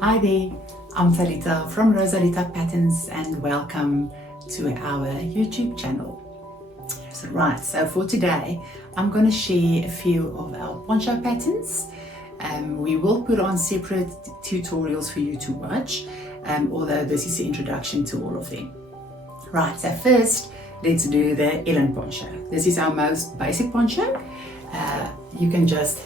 Hi there, I'm Sarita from Rosalita Patterns and welcome to our YouTube channel. So for today I'm going to share a few of our poncho patterns. We will put on separate tutorials for you to watch, although this is the introduction to all of them. Right, so first let's do the Ellen poncho. This is our most basic poncho. You can just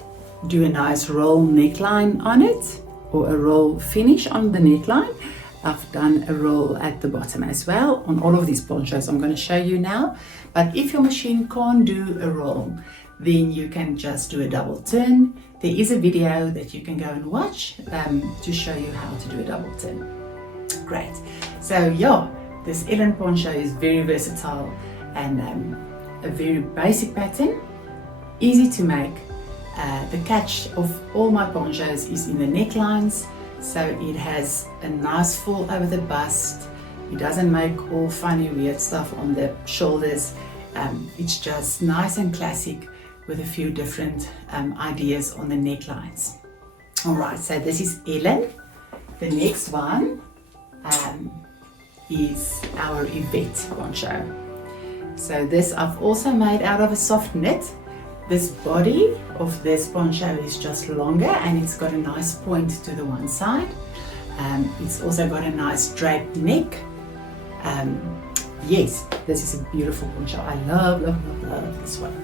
do a nice roll neckline on it, or a roll finish on the neckline. I've done a roll at the bottom as well on all of these ponchos I'm going to show you now. But if your machine can't do a roll, then you can just do a double turn. There is a video that you can go and watch to show you how to do a double turn. Great. So yeah, this Ellen poncho is very versatile and a very basic pattern, easy to make. The catch of all my ponchos is in the necklines, so it has a nice fall over the bust. It doesn't make all funny weird stuff on the shoulders. It's just nice and classic with a few different ideas on the necklines. Alright, so this is Ellen. The next one is our Yvette poncho. So this I've also made out of a soft knit. This body of this poncho is just longer and it's got a nice point to the one side. It's also got a nice draped neck. Yes, this is a beautiful poncho. I love this one.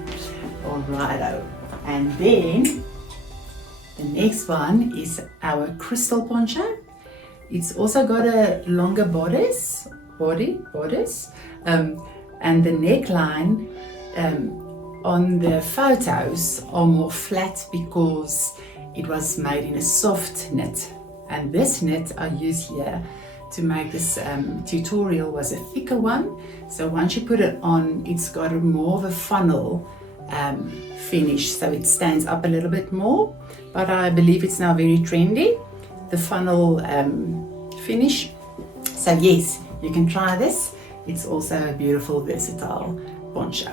Alrighto. And then the next one is our crystal poncho. It's also got a longer bodice, and the neckline on the photos are more flat because it was made in a soft knit, and this knit I use here to make this tutorial was a thicker one. So once you put it on, it's got more of a funnel finish, so it stands up a little bit more, but I believe it's now very trendy, the funnel finish. So yes, you can try this. It's also a beautiful versatile poncho.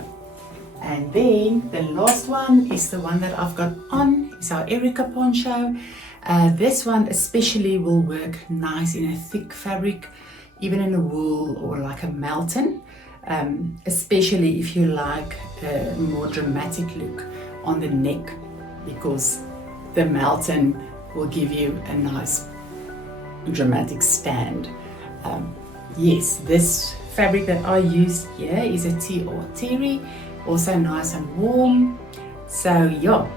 And then the last one is the one that I've got on, is our Erica poncho. This one especially will work nice in a thick fabric, even in a wool or like a melton, especially if you like a more dramatic look on the neck, because the melton will give you a nice dramatic stand. Yes, this fabric that I used here is a tea or terry, also nice and warm. So yeah,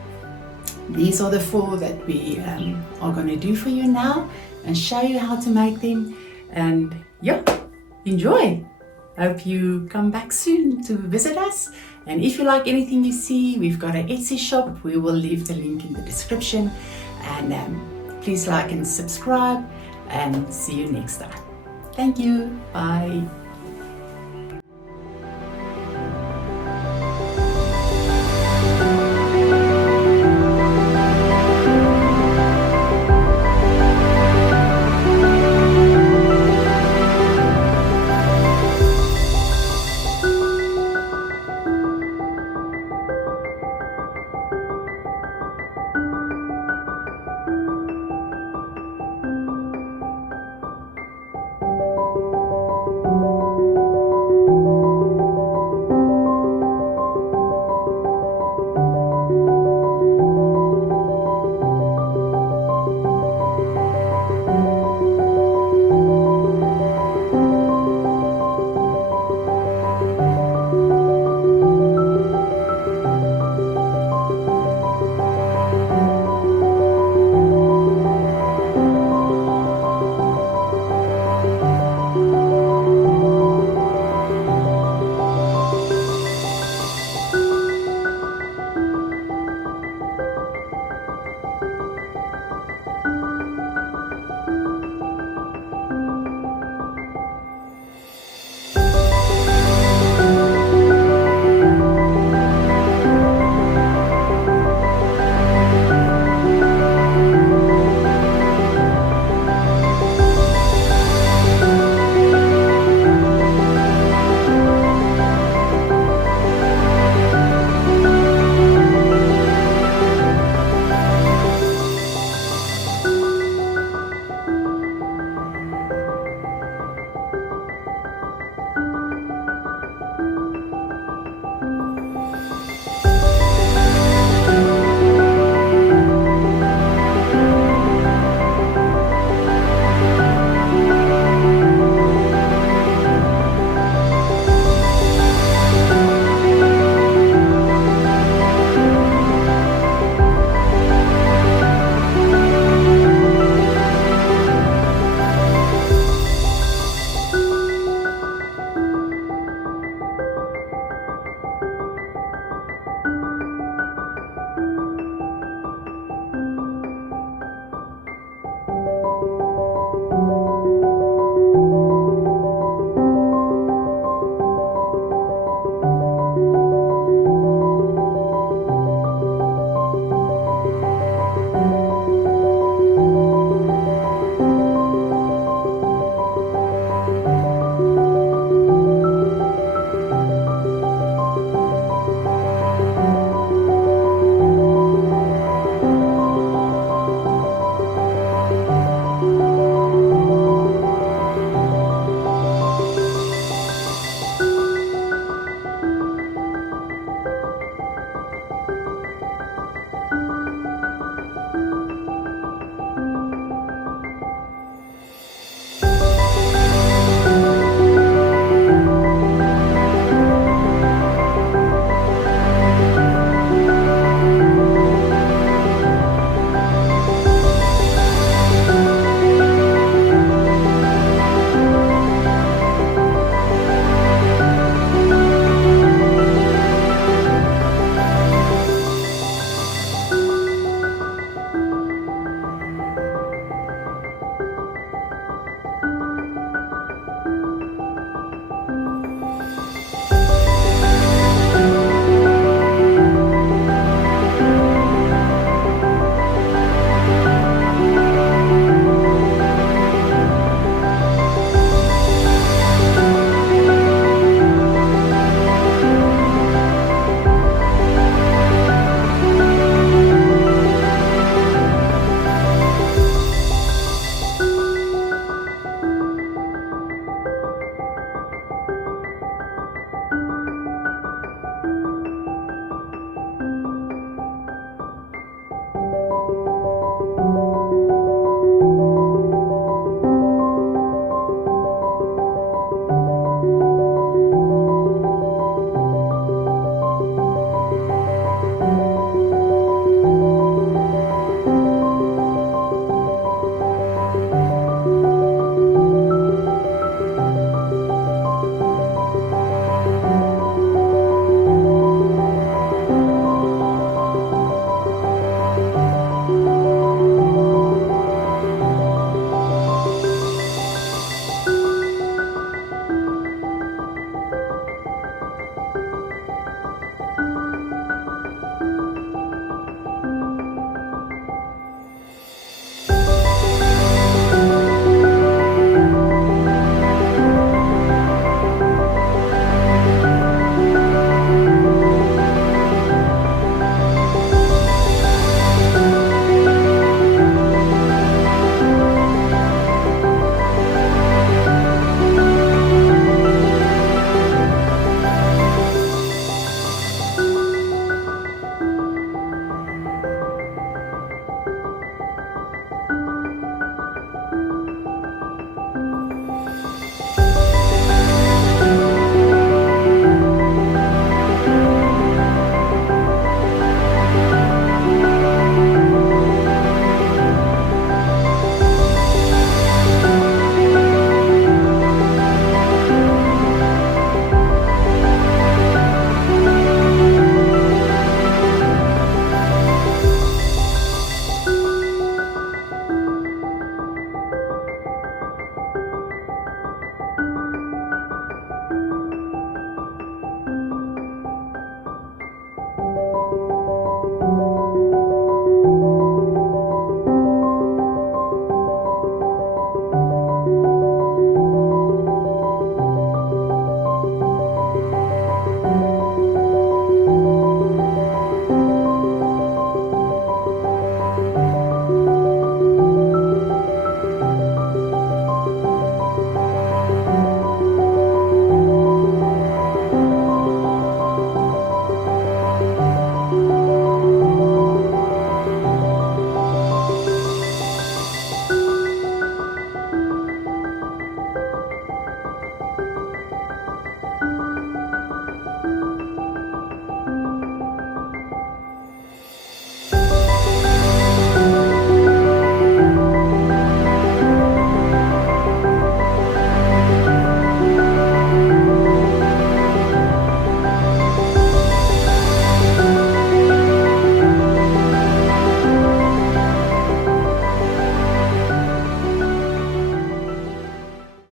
these are the four that we are going to do for you now and show you how to make them. And yeah, enjoy. Hope you come back soon to visit us. And if you like anything you see, we've got an Etsy shop. We will leave the link in the description. And please like and subscribe, and see you next time. Thank you. Bye.